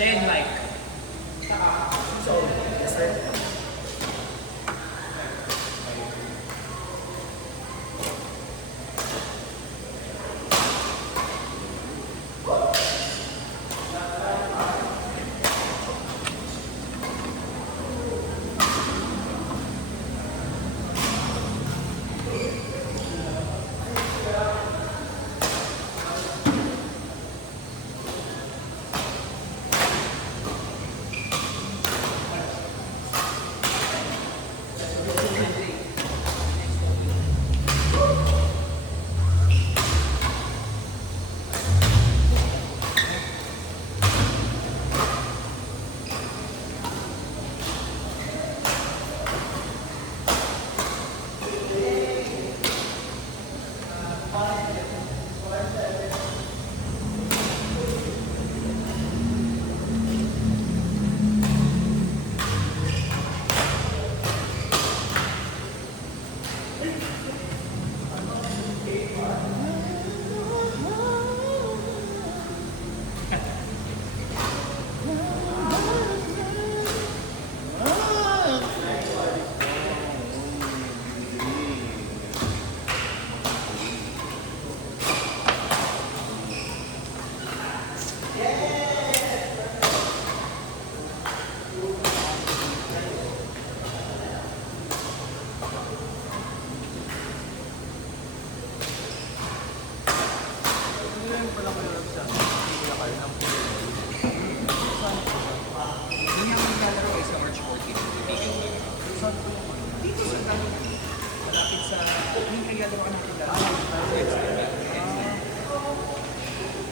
Shane like.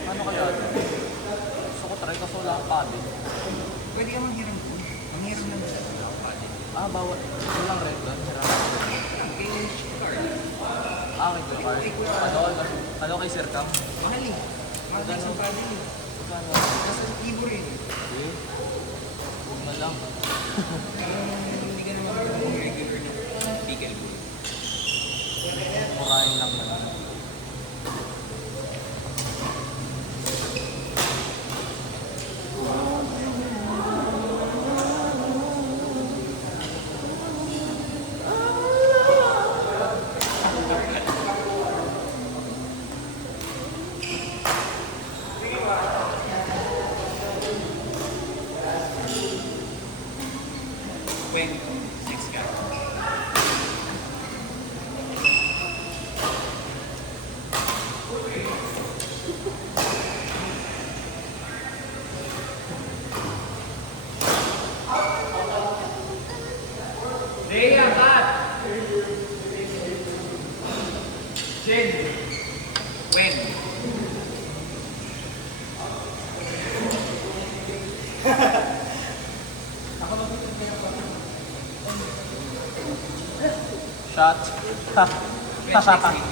Ano kaya? Gusto ko try kaso wala akong padding. Pwede ka manghiram po. Manghiram lang siya. Bawal. Walang red doon. Okay, Kuya Carl. Ano kay Sir Cam? Mahal eh. Mahal isang padding eh. Kano? Nasa ibo rin. Okay. Huwag na lang. Hindi ka naman regular na pickleball. Murahin lang naman. When next guy. Rhea, cut! Jen. When? Shot. French next week.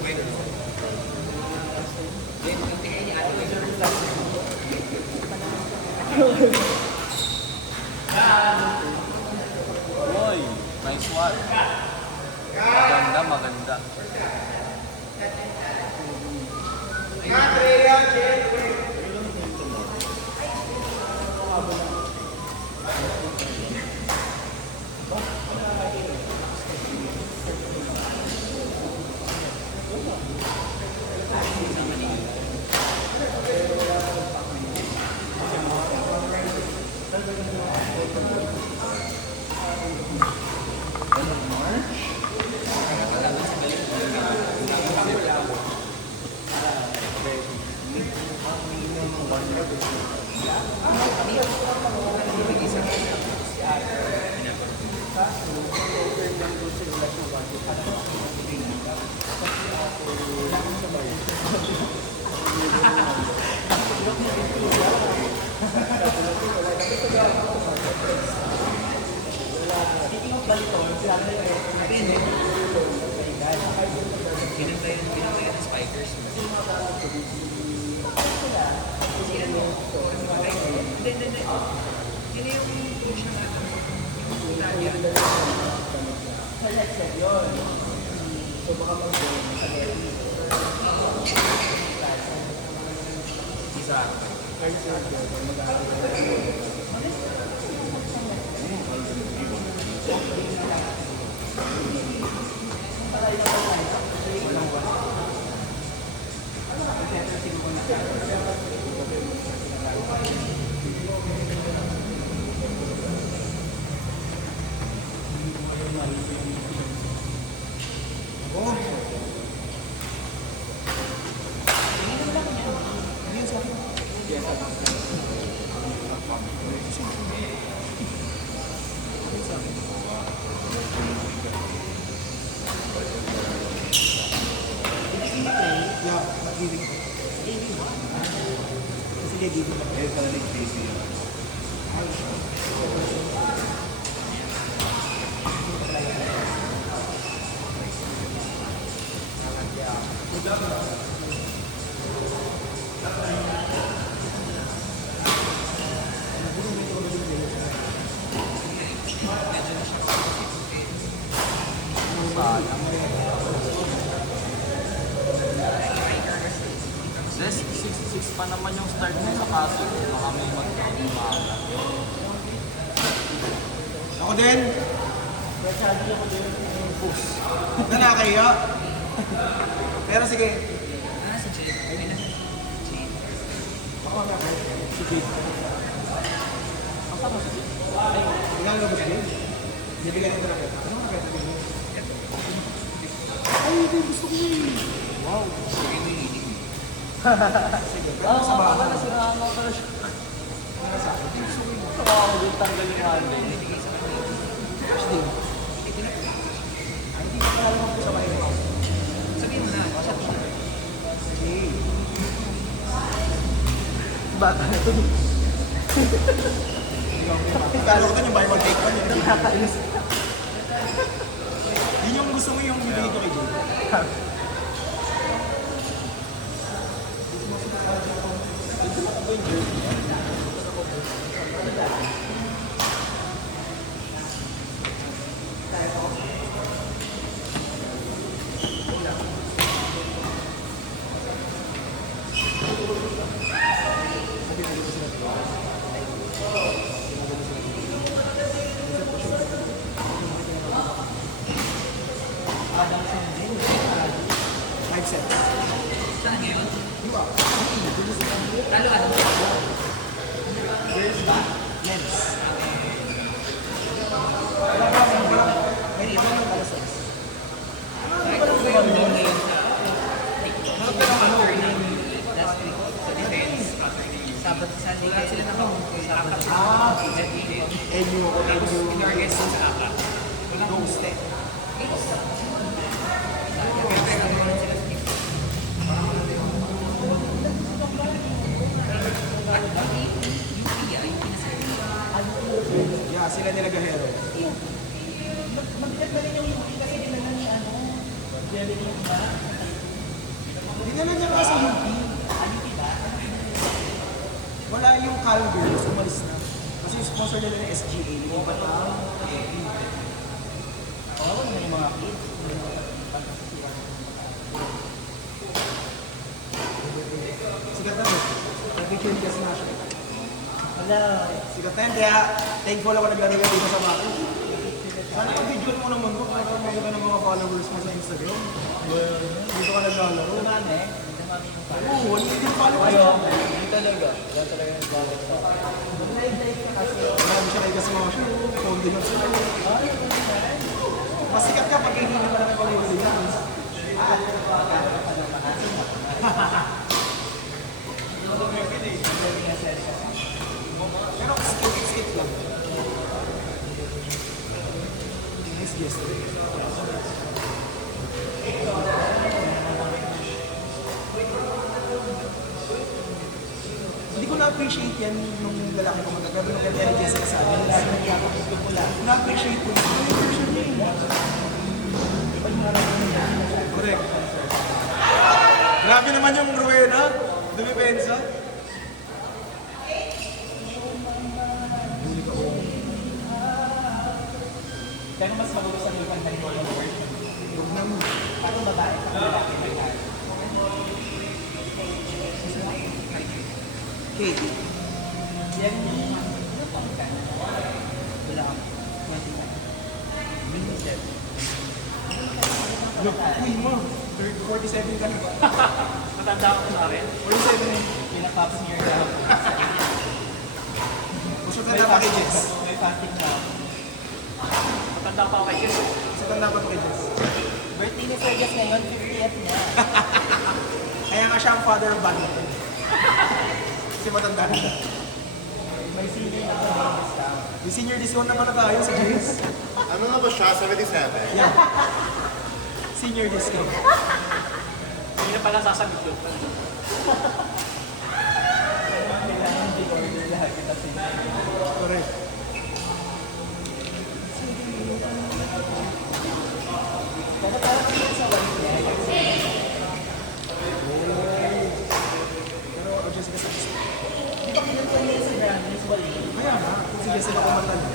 When? Jen, ang tingin niya ate. Uy, nice one. Maganda, maganda. Pinantayan ng spikers. Yes, 6 pa naman yung start mo sa kaso. Baka may mag-umaga. Ako din. Nakakaya. Pero sige. Si Jade. May nasa Jade. Ako na kayo. Si Jade. Ang sarap sa Jade. Ilang labas din? Bibigyan ng raket. Ano ang raket din? Ay, hindi. Gusto ko yun. Wow. Sige mo yung hilig mo. Sige. Pero sa bahay. Nasiraan mo pala siya. Ako din tanggal yung handle. Binibigay sa kanya. First day. Ay, hindi ko pala naman po sa bahay. Sabihin mo na, chat siya. Okay. Bata na ito. Kalo ko ito yung buy one take one. Nakakainis. Yun yung gusto mo yung bibigay ko kay Jade. Live set. Saan ngayon? Di ba? Talo ano? Where's the lens? May iba ng alasas. Kahit kung ba yung goal na yun sa after ng last week sa defense, Sabat Sunday kaya sila nakakumpul sa apat. Enyo o Enyo. Inorgas sa apat. Walang Ghost eh. Yeah, sila nila Gahero. Dinala niya nga sa UP. Wala yung Calm Girls, umalis na. Kasi sponsor nila ng SGA. Yung Batang. Oo, yung mga kids. Sikat na rin. Nag-picture kasi na siya. Sikat na yun, kaya thankful ako naglaro ka dito sa Maki. Sana pag-video mo naman ko para makita ng mga followers mo sa Instagram. Dito ka naglalaro. Oo, 1 million followers. Hindi talaga. Wala talaga yung balik sa Marami siya kay Gasmo siya. Founding of siya. Masikat ka pag hindi na pala ng pag-iwaligan. Pero skip lang. Nice guest. Hindi ko na-appreciate yan nung lalaki ko magagabi nung kaya Jessica sa akin. Na-appreciate ko. Na-appreciate niya yun. Correct. Grabe naman yung Rowena. Dumipensa. Pero mas magugustuhan mo yung Maricola version. Paano babae ka lalaki na yan? Katie. Yan ano pang ka? Wala ka. 27. Look, uy mo. 47 ka na. Matanda ako sa akin. 47 eh. Pinapapos niya yung ako. Usok na dapat kay Jess. May fasting na ako. Matanda pa ako kay Jess. Usok na dapat kay Jess. Birthday ni Sir Jess ngayon, 50th niya. Kaya nga siya ang father of badminton. Kasi matanda na siya. May senior na sa Vegas ka. May senior discount naman na tayo sa Jess. Ano na ba siya? 77? Yeah. Senior discount. Hindi na pala sasagot yun. Kailangan di order lahat kita senior. Correct. Pero parang kasi sa one day, Pero ako Jessica sa gusto. di ba kinanta niya si Grammys, wali? Kaya nga, si Jessica kumanta niya.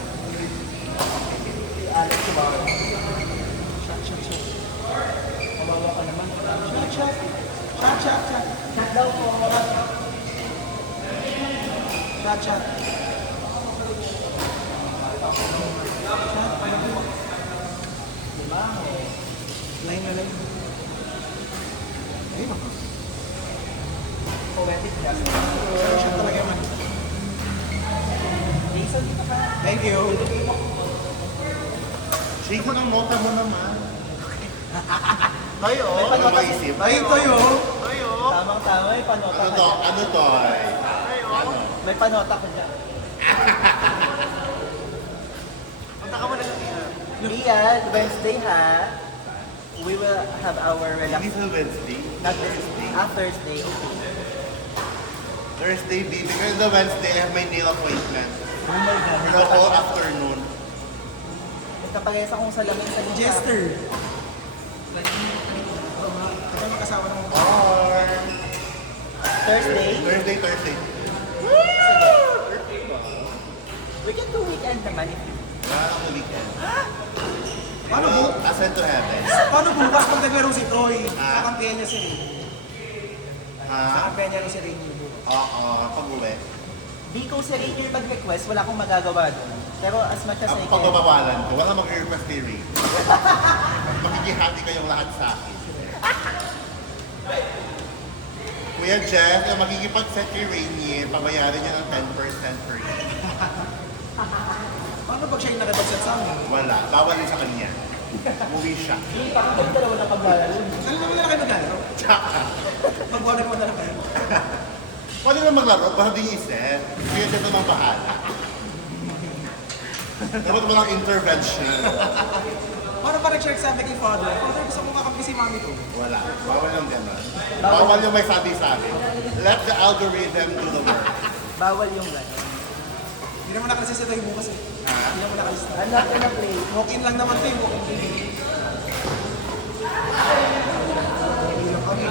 Si Alex Subaru. Shot, shot, shot. Kawawa ka naman. Shot, shot. Shot, shot, shot. Shut down po ako. Shot, shot. Diba? Line na line. Ayun. Poetic justice. Shot talaga yaman. Jason, dito ka. Thank you. Shake mo ng nota mo naman. Tayo, May Ano panota si... maisip? Ay, tayo. tayo. Tamang-tama, may panota Ano ka to? dyan. Ano to? Ano? May panota ko dyan. Punta ka muna sa Ian, Wednesday ha. We will have our Hindi relax. sa Wednesday. Not Wednesday. Thursday. Okay. Thursday, baby. Because the Wednesday, I have my nail appointment. Oh my God. For the whole afternoon. Nagkaparehas akong salamin sa linya. Jester. Kaya magkasawa ng mga Or... Thursday. Thursday. We can do weekend naman if you... Ang weekend. Paano bu? Ascend to heaven. Paano bukas pag naglaro si Troy? Ah. Kakampihan niya si Rainy. Ha? Kakampihan niya rin si Rainy bukas. Oo, pag-uwi. Di ko si Rainier mag-request, wala akong magagawa doon. Pero as much as I Ang can... pagbabawalan ko, wala mag-request ni Ray. Makikihati kayong lahat sa akin. Kuya Jeff, ang makikipag-set kay Rainier, pabayaran niya ng 10% per year. Paano pag siya yung nakipag-set sa amin? Wala, bawal din sa kanya. Umuwi siya. Hindi pa kami dalawa na paglalaro. Saan naman na kayo maglalaro? Tsaka, Pag-wala ko na lang kayo. pwede naman maglaro, baka di iset. Kuya Jeff naman bahala. Dapat walang intervention. Paano pa nag-share sa amin kay Father? Father, gusto mo kakampi si Mami ko. Wala, bawal yung gano'n. Bawal yung may sabi-sabi. Let the algorithm do the work. Bawal yung gano'n. Hindi naman nakalista si Troy bukas eh. Hindi naman nakalista. Ano natin na play? Walk-in lang naman tayo, walk-in. Ilang kami.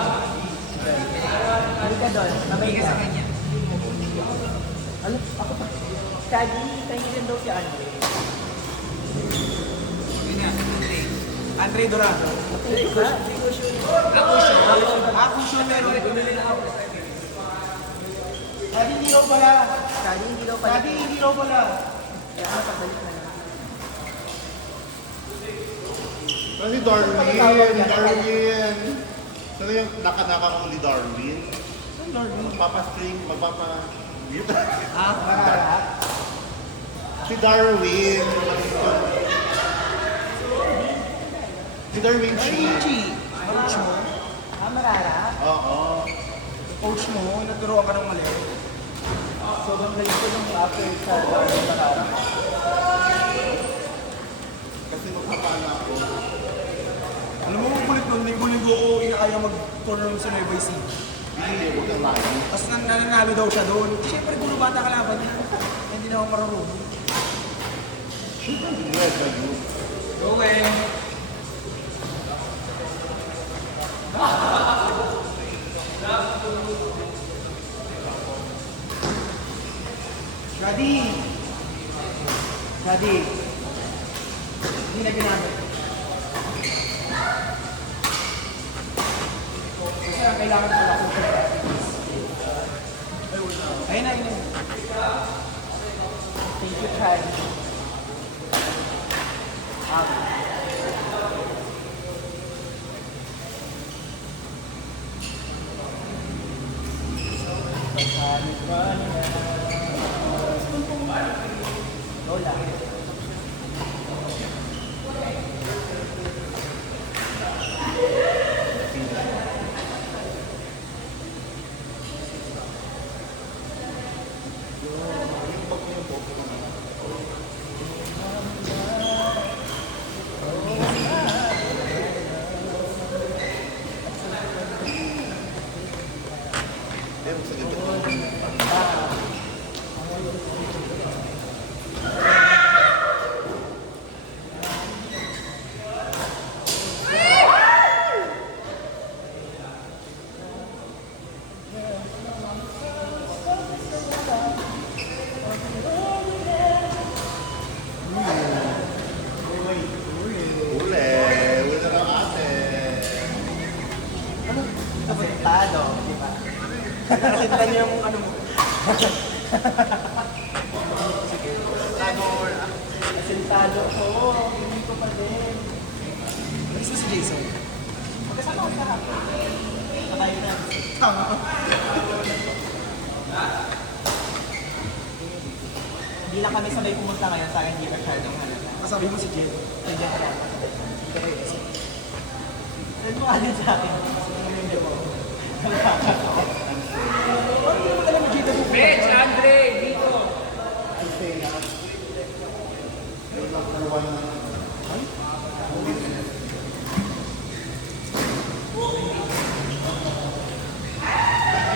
Hindi ka doon. Mamay ka. Ano? Ako pa. Shaggy, tayo rin daw si Andre. Andre Dorado. Hindi ko sure. Ako siya meron. Daddy, hindi raw pala. Shaggy, hindi daw pala. Daddy, hindi raw pala. Kaya ano, pabalik na lang. Kasi Darwin. Sino yung naka-naka ko ni Darwin? Saan Darwin? Magpapa-stream, Ah, marara. Si Darwin. Si Darwin Chi. Chi, coach mo. Marara. Oo. Coach mo, nagturuan ka ng mali. Sobrang galing ko nung after sa Marara. Kasi magpapala ako. Alam mo, kulit nun, linggo-linggo ko inaaya mag-tournament sa Nueva Ecija. Hindi, huwag kang layo. Tapos nananalo daw siya doon. Siyempre, gulo bata kalaban niya. Hindi na ako marunong. Hindi, gago. Okay. Daddy! Daddy! Hindi na ginamit. Kasi ang kailangan ko lang kung ayun na, ayun na. Thank you, Chad. Lola. Uli na lang ate. Sentado, di ba? Nasinta niyo yung ano mo. Sentado ko, hindi ko pa din. Gusto si Jason. Magkasama ko sa hapon. Patay na. Tama. Hindi lang kami sabay pumunta ngayon sa akin, hindi masyadong halata. Kasabi mo si Jay. Hindi ka lang. Hindi ka kayo kasi. Send mo agad sa akin. Hindi mo. Bakit hindi mo alam mo Jay na pupunta? Mitch, Andre, dito.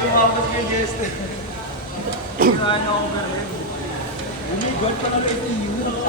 Lumabas kayo, Jess. Ano ako ba rin? Umigod pa na rin yung